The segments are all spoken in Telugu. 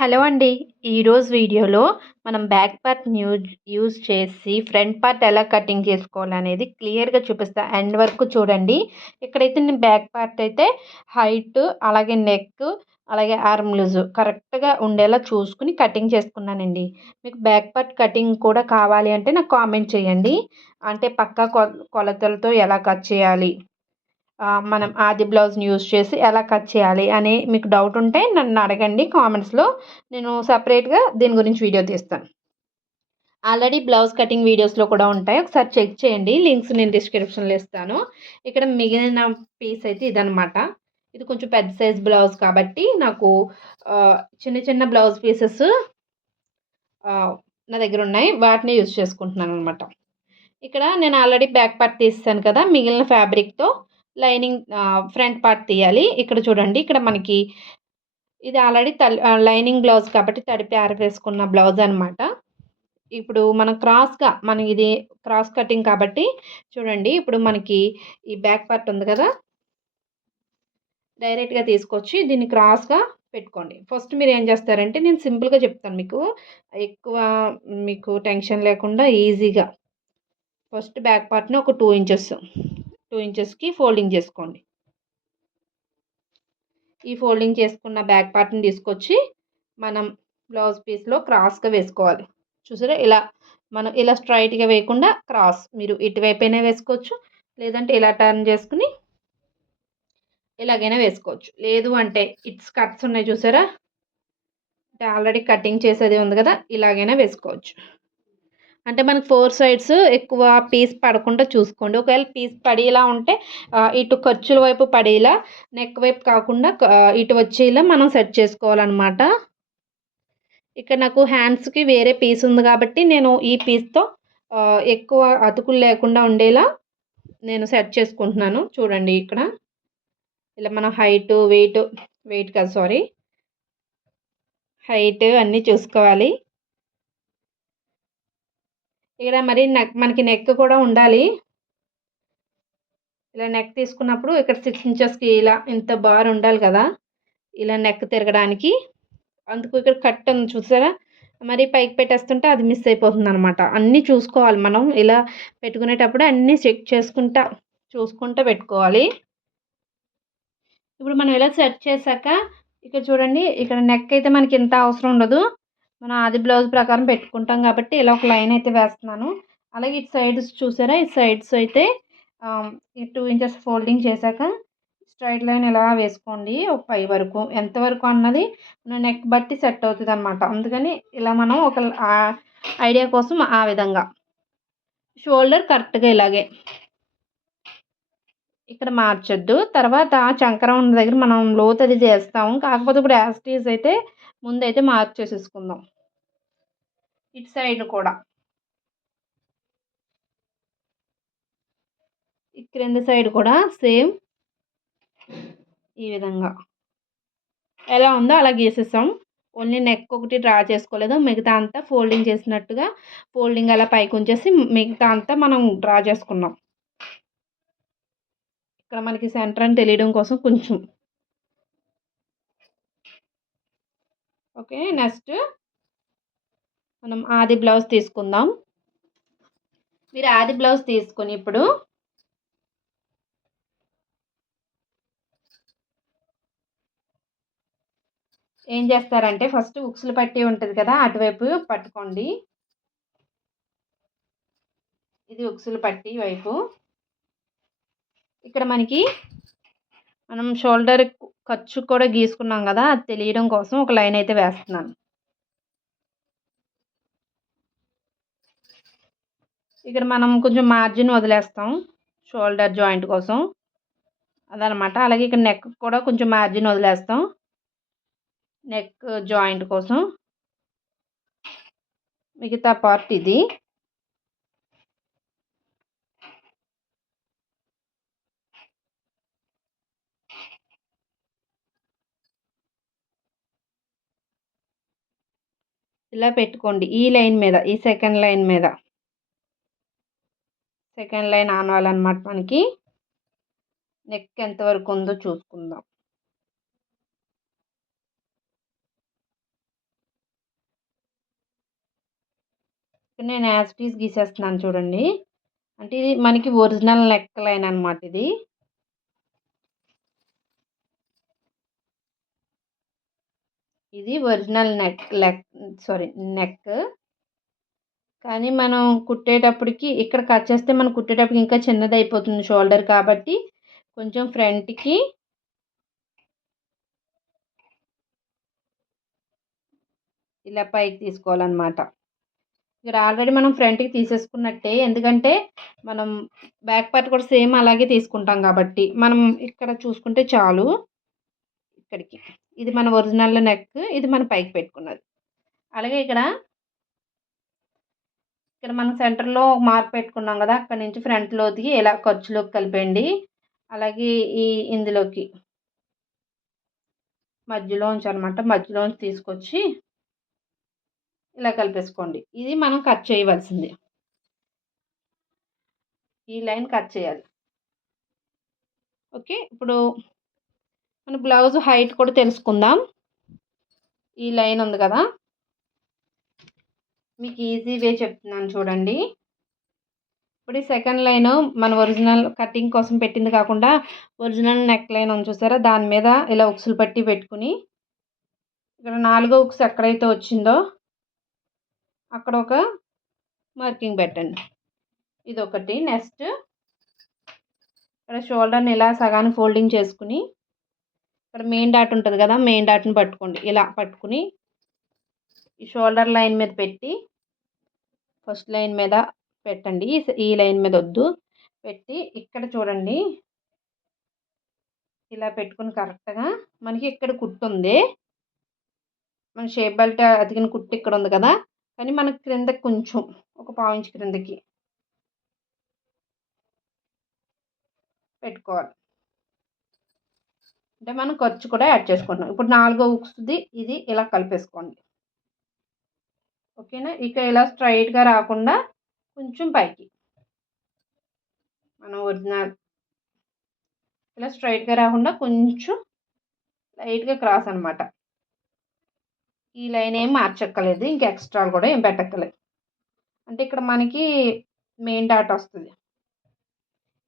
హలో అండి. ఈరోజు వీడియోలో మనం బ్యాక్ పార్ట్ యూజ్ చేసి ఫ్రంట్ పార్ట్ ఎలా కటింగ్ చేసుకోవాలనేది క్లియర్‌గా చూపిస్తా. ఎండ్ వరకు చూడండి. ఇక్కడైతే నేను బ్యాక్ పార్ట్ అయితే హైట్, అలాగే నెక్, అలాగే ఆర్మ్ లూజ్ కరెక్ట్‌గా ఉండేలా చూసుకొని కటింగ్ చేసుకున్నానండి. మీకు బ్యాక్ పార్ట్ కటింగ్ కూడా కావాలి అంటే నాకు కామెంట్ చేయండి. అంటే పక్కా కొలతలతో ఎలా కట్ చేయాలి, మనం ఆది బ్లౌజ్‌ని యూజ్ చేసి ఎలా కట్ చేయాలి అని మీకు డౌట్ ఉంటే నన్ను అడగండి కామెంట్స్‌లో. నేను సెపరేట్‌గా దీని గురించి వీడియో తీస్తాను. ఆల్రెడీ బ్లౌజ్ కటింగ్ వీడియోస్‌లో కూడా ఉంటాయి. ఒకసారి చెక్ చేయండి. లింక్స్ నేను డిస్క్రిప్షన్‌లో ఇస్తాను. ఇక్కడ మిగిలిన పీస్ అయితే ఇదనమాట. ఇది కొంచెం పెద్ద సైజ్ బ్లౌజ్ కాబట్టి నాకు చిన్న చిన్న బ్లౌజ్ పీసెస్ నా దగ్గర ఉన్నాయి. వాటిని యూజ్ చేసుకుంటున్నాననమాట. ఇక్కడ నేను ఆల్రెడీ బ్యాక్ పార్ట్ తీసేసాను కదా! మిగిలిన ఫ్యాబ్రిక్‌తో లైనింగ్ ఫ్రంట్ పార్ట్ తీయాలి. ఇక్కడ చూడండి, ఇక్కడ మనకి ఇది ఆల్రెడీ లైనింగ్ బ్లౌజ్ కాబట్టి తడిపి ఆరవేసుకున్న బ్లౌజ్ అనమాట. ఇప్పుడు మనం ఇది క్రాస్ కటింగ్ కాబట్టి చూడండి, ఇప్పుడు మనకి ఈ బ్యాక్ పార్ట్ ఉంది కదా! డైరెక్ట్‌గా తీసుకొచ్చి దీన్ని క్రాస్‌గా పెట్టుకోండి. ఫస్ట్ మీరేం చేస్తారంటే నేను సింపుల్‌గా చెప్తాను మీకు. ఎక్కువ మీకు టెన్షన్ లేకుండా ఈజీగా ఫస్ట్ బ్యాక్ పార్ట్‌ని ఒక 2 ఇంచెస్‌కి ఫోల్డింగ్ చేసుకోండి. ఈ ఫోల్డింగ్ చేసుకున్న బ్యాక్ పార్ట్‌ని తీసుకొచ్చి మనం బ్లౌజ్ పీస్‌లో క్రాస్‌గా వేసుకోవాలి. చూసారా? మనం ఇలా స్ట్రెయిట్‌గా వేయకుండా క్రాస్ మీరు ఇటువైపైనా వేసుకోవచ్చు. లేదంటే ఇలా టర్న్ చేసుకొని ఇలాగైనా వేసుకోవచ్చు. లేదు అంటే కట్స్ ఉన్నాయి చూసారా? అంటే ఆల్రెడీ కటింగ్ చేసేది ఉంది కదా! ఇలాగైనా వేసుకోవచ్చు. అంటే మనకు 4 సైడ్స్ ఎక్కువ పీస్ పడకుండా చూసుకోండి. ఒకవేళ పీస్ పడేలా ఉంటే ఇటు ఖర్చుల వైపు పడేలా, నెక్ వైపు కాకుండా ఇటు వచ్చేలా మనం సెట్ చేసుకోవాలనమాట. ఇక్కడ నాకు హ్యాండ్స్‌కి వేరే పీస్ ఉంది కాబట్టి నేను ఈ పీస్‌తో ఎక్కువ అతుకులు లేకుండా ఉండేలా నేను సెట్ చేసుకుంటున్నాను. చూడండి ఇక్కడ. ఇలా మనం వెయిట్ కాదు సారీ. హైట్ అన్నీ చూసుకోవాలి. ఇక్కడ మరి మనకి నెక్ కూడా ఉండాలి. ఇలా నెక్ తీసుకున్నప్పుడు ఇక్కడ 6 ఇంచెస్‌కి ఇంత బార్ ఉండాలి కదా! ఇలా నెక్ తిరగడానికి. అందుకు ఇక్కడ కట్ ఉంది చూసారా? మరి పైకి పెట్టేస్తుంటే అది మిస్ అయిపోతుందనమాట. అన్నీ చూసుకోవాలి మనం. ఇలా పెట్టుకునేటప్పుడు అన్నీ చెక్ చూసుకుంటా పెట్టుకోవాలి. ఇప్పుడు మనం ఇలా సెట్ చేశాక ఇక్కడ చూడండి, ఇక్కడ నెక్ అయితే మనకి ఇంత అవసరం ఉండదు. మనం ఆది బ్లౌజ్ ప్రకారం పెట్టుకుంటాం కాబట్టి ఇలా ఒక లైన్ అయితే వేస్తున్నాను. అలాగే ఇటు సైడ్స్ చూసారా? ఈ సైడ్స్ అయితే ఈ 2 ఇంచెస్ ఫోల్డింగ్ చేశాక స్ట్రెయిట్ లైన్ ఇలా వేసుకోండి. ఒక పై వరకు. ఎంతవరకు అన్నది మన నెక్ బట్టి సెట్ అవుతదనమాట. అందుకని ఇలా మనం ఒక ఐడియా కోసం ఆ విధంగా. షోల్డర్ కరెక్ట్‌గా ఇలాగే. ఇక్కడ మార్చొద్దు. తర్వాత చంకరం ఉన్న దగ్గర మనం లోతది చేస్తాము. కాకపోతే ఇప్పుడు యాజ్ ఇట్ ఈజ్ అయితే ముందైతే మార్చేసేసుకుందాం. ఇటు సైడ్ కూడా. ఈ క్రింద సైడ్ కూడా సేమ్ ఈ విధంగా. ఎలా ఉందో అలా గీసేసాం. ఓన్లీ నెక్ ఒకటి డ్రా చేసుకోలేదు. మిగతా అంతా ఫోల్డింగ్ చేసినట్టుగా ఫోల్డింగ్ అలా పైకుంచేసి మిగతా అంతా మనం డ్రా చేసుకున్నాం. ఇక్కడ మనకి సెంటర్ అని తెలియడం కోసం కొంచెం. ఓకే. నెక్స్ట్ మనం ఆది బ్లౌజ్ తీసుకుందాం. మీరు ఆది బ్లౌజ్ తీసుకొని ఇప్పుడు ఏం చేస్తారంటే ఫస్ట్ ఉక్సులు పట్టి ఉంటది కదా! అటువైపు పట్టుకోండి. ఇది ఉక్సులు పట్టి వైపు. ఇక్కడ మనం షోల్డర్ ఖర్చు కూడా గీసుకున్నాం కదా! అది తెలియడం కోసం ఒక లైన్ అయితే వేస్తున్నాను. ఇక్కడ మనం కొంచెం మార్జిన్ వదిలేస్తాం షోల్డర్ జాయింట్ కోసం. అదనమాట. అలాగే ఇక్కడ నెక్ కూడా కొంచెం మార్జిన్ వదిలేస్తాం. నెక్ జాయింట్ కోసం. మిగతా పార్ట్ ఇది. ఇలా పెట్టుకోండి. ఈ లైన్ మీద, ఈ సెకండ్ లైన్ మీద. సెకండ్ లైన్ ఆనవాలనమాట మనకి. నెక్ ఎంతవరకు ఉందో చూసుకుందాం. ఇక్కడ నేను యాజ్ ఇట్ ఈజ్ గీసేస్తున్నాను చూడండి. అంటే ఇది మనకి ఒరిజినల్ నెక్ లైన్ అనమాట ఇది. ఇది ఒరిజినల్ నెక్. కానీ మనం కుట్టేటప్పటికి ఇక్కడ కట్ చేస్తే మనం కుట్టేటప్పటికి ఇంకా చిన్నదైపోతుంది షోల్డర్ కాబట్టి కొంచెం ఫ్రంట్‌కి ఇలా పైకి తీసుకోవాలన్నమాట. ఇక్కడ ఆల్రెడీ మనం ఫ్రంట్‌కి తీసేసుకున్నట్టే. ఎందుకంటే మనం బ్యాక్ పార్ట్ కూడా సేమ్ అలాగే తీసుకుంటాం కాబట్టి మనం ఇక్కడ చూసుకుంటే చాలు. ఇక్కడికి ఇది మన ఒరిజినల్ నెక్, ఇది మనం పైకి పెట్టుకున్నది. అలాగే ఇక్కడ మనం సెంటర్‌లో మార్క్ పెట్టుకున్నాం కదా! అక్కడి నుంచి ఫ్రంట్‌లోకి ఇలా ఖర్చులోకి కలిపేయండి. అలాగే ఇందులోకి మధ్యలోంచి తీసుకొచ్చి ఇలా కలిపేసుకోండి. ఇది మనం కట్ చేయవలసింది. ఈ లైన్ కట్ చేయాలి. ఓకే. ఇప్పుడు మన బ్లౌజ్ హైట్ కూడా తెలుసుకుందాం. ఈ లైన్ ఉంది కదా! మీకు ఈజీ వే చెప్తున్నాను చూడండి. ఇప్పుడు ఈ సెకండ్ లైన్ మన ఒరిజినల్ కటింగ్ కోసం పెట్టింది కాకుండా ఒరిజినల్ నెక్ లైన్ ఉంది చూసారా? దాని మీద ఇలా ఉక్సులు పట్టి పెట్టుకుని ఇక్కడ 4వ ఉక్స్ ఎక్కడైతే వచ్చిందో అక్కడ ఒక మార్కింగ్ పెట్టండి. ఇదొకటి. నెక్స్ట్ ఇక్కడ షోల్డర్ని ఇలా సగానికి ఫోల్డింగ్ చేసుకుని ఇక్కడ మెయిన్ డాట్ ఉంటుంది కదా! మెయిన్ డాట్ని పట్టుకోండి. ఇలా పట్టుకుని ఈ షోల్డర్ లైన్ మీద పెట్టి ఫస్ట్ లైన్ మీద పెట్టండి. ఈ లైన్ మీద వద్దు. పెట్టి ఇక్కడ చూడండి ఇలా పెట్టుకుని కరెక్ట్‌గా మనకి ఇక్కడ కుట్టు ఉంది. మన షేప్ బెల్ట్ అతికిన కుట్టు ఇక్కడ ఉంది కదా! కానీ మనకి క్రిందకి కొంచెం ఒక పావు ఇంచ్ క్రిందకి పెట్టుకోవాలి. అంటే మనం ఖర్చు కూడా యాడ్ చేసుకుంటున్నాం. ఇప్పుడు 4వ ఉక్స్‌ది ఇది ఇలా కలిపేసుకోండి. ఓకేనా? ఇక ఇలా స్ట్రైట్‌గా రాకుండా కొంచెం పైకి మనం ఒరిజినల్ ఇలా స్ట్రైట్‌గా రాకుండా కొంచెం లైట్‌గా క్రాస్ అనమాట. ఈ లైన్ ఏం మార్చక్కర్లేదు. ఇంక ఎక్స్ట్రాలు కూడా ఏం పెట్టక్కర్లేదు. అంటే ఇక్కడ మనకి మెయిన్ డాట్ వస్తుంది.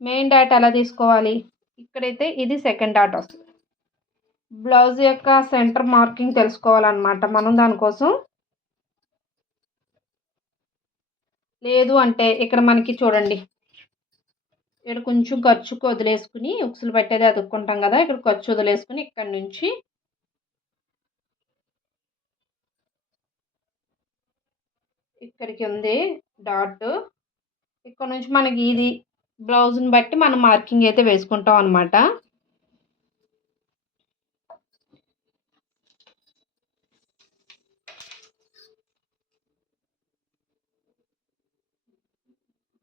మెయిన్ డాట్ ఎలా తీసుకోవాలి? ఇక్కడైతే ఇది సెకండ్ డాట్ వస్తుంది. బ్లౌజ్ యొక్క సెంటర్ మార్కింగ్ తెలుసుకోవాలన్నమాట మనం దానికోసం. లేదు అంటే ఇక్కడ మనకి చూడండి ఇక్కడ కొంచెం ఖర్చుకు వదిలేసుకుని ఉక్సులు పెట్టేది అతుక్కుంటాం కదా! ఇక్కడ ఖర్చు వదిలేసుకుని ఇక్కడ నుంచి ఇక్కడికి ఉంది డాట్. ఇక్కడ నుంచి మనకి ఇది బ్లౌజ్ని బట్టి మనం మార్కింగ్ అయితే వేసుకుంటాం అనమాట.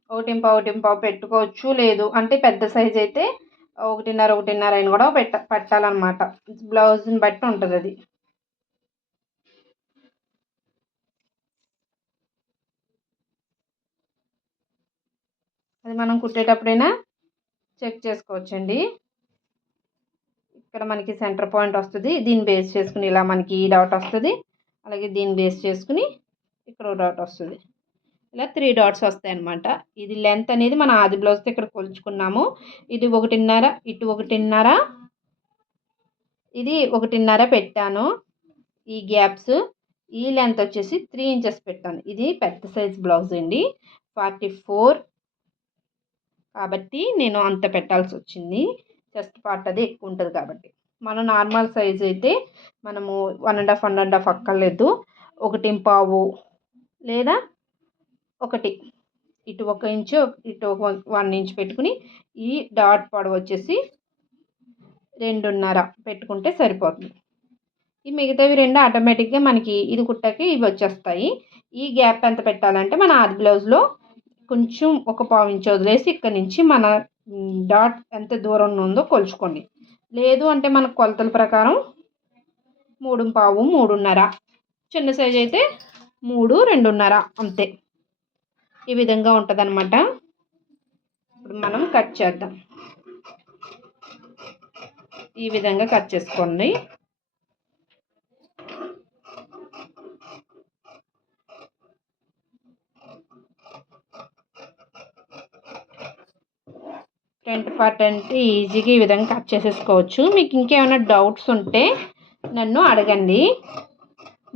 ఒకటింపావు పెట్టుకోవచ్చు. లేదు అంటే పెద్ద సైజ్ అయితే 1.5 అయిన కూడా పట్టాలన్నమాట. బ్లౌజ్ని బట్టి ఉంటుంది అది. అది మనం కుట్టేటప్పుడైనా చెక్ చేసుకోవచ్చండి. ఇక్కడ మనకి సెంటర్ పాయింట్ వస్తుంది. దీన్ని బేస్ చేసుకుని ఇలా మనకి ఈ డాట్ వస్తుంది. అలాగే దీన్ని బేస్ చేసుకుని ఇక్కడ ఒక డాట్ వస్తుంది. ఇలా 3 డాట్స్ వస్తాయి అన్నమాట. ఇది లెంత్ అనేది మన ఆది బ్లౌజ్తో ఇక్కడ కొలుచుకున్నాము. ఇది 1.5, ఇటు 1.5, ఇది 1.5 పెట్టాను. ఈ గ్యాప్స్ ఈ లెంత్ వచ్చేసి 3 ఇంచెస్ పెట్టాను. ఇది పెద్ద సైజ్ బ్లౌజ్ అండి. 44 కాబట్టి నేను అంత పెట్టాల్సి వచ్చింది. చెస్ట్ పార్ట్ అది ఎక్కువ ఉంటుంది కాబట్టి. మన నార్మల్ సైజ్ అయితే మనము 1.5 అక్కర్లేదు. 1.5 లేదా 1 ఇటు 1 ఇంచు ఇటు 1 ఇంచ్ పెట్టుకుని ఈ డాట్ పొడవు వచ్చేసి 2.5 పెట్టుకుంటే సరిపోతుంది. ఈ మిగతావి 2 ఆటోమేటిక్గా మనకి ఇది కుట్టాక ఇవి వచ్చేస్తాయి. ఈ గ్యాప్ ఎంత పెట్టాలంటే మన ఆది బ్లౌజ్లో కొంచెం ఒక పావు ఇంచు వదిలేసి ఇక్కడ నుంచి మన డాట్ ఎంత దూరం ఉందో కొలుచుకోండి. లేదు అంటే మన కొలతల ప్రకారం 3.5, 3.5, చిన్న సైజ్ అయితే 3, 2.5 అంతే. ఈ విధంగా ఉంటుంది అన్నమాట. ఇప్పుడు మనం కట్ చేద్దాం. ఈ విధంగా కట్ చేసుకోండి. ఫ్రంట్ పార్ట్ అంటే ఈజీగా ఈ విధంగా కట్ చేసేసుకోవచ్చు. మీకు ఇంకేమైనా డౌట్స్ ఉంటే నన్ను అడగండి.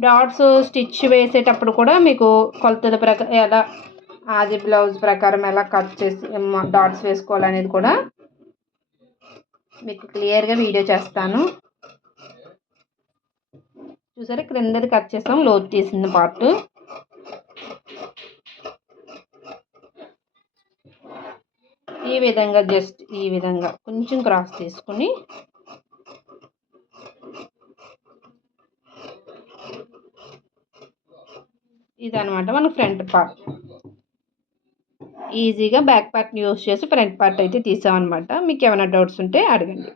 డాట్స్ స్టిచ్ వేసేటప్పుడు కూడా మీకు కొలతల ప్రకారం ఎలా ఆది బ్లౌజ్ ప్రకారం ఎలా కట్ చేసి డాట్స్ వేసుకోవాలనేది కూడా మీకు క్లియర్గా వీడియో చేస్తాను. చూసారా, క్రిందది కట్ చేసాం, లోతు తీసిన పార్ట్. ఈ విధంగా జస్ట్ ఈ విధంగా కొంచెం క్రాస్ తీసుకుని ఇదనమాట మన ఫ్రంట్ పార్ట్. ఈజీగా బ్యాక్ పార్ట్ని యూస్ చేసి ఫ్రంట్ పార్ట్ అయితే తీసామన్నమాట. మీకు ఏమైనా డౌట్స్ ఉంటే అడగండి.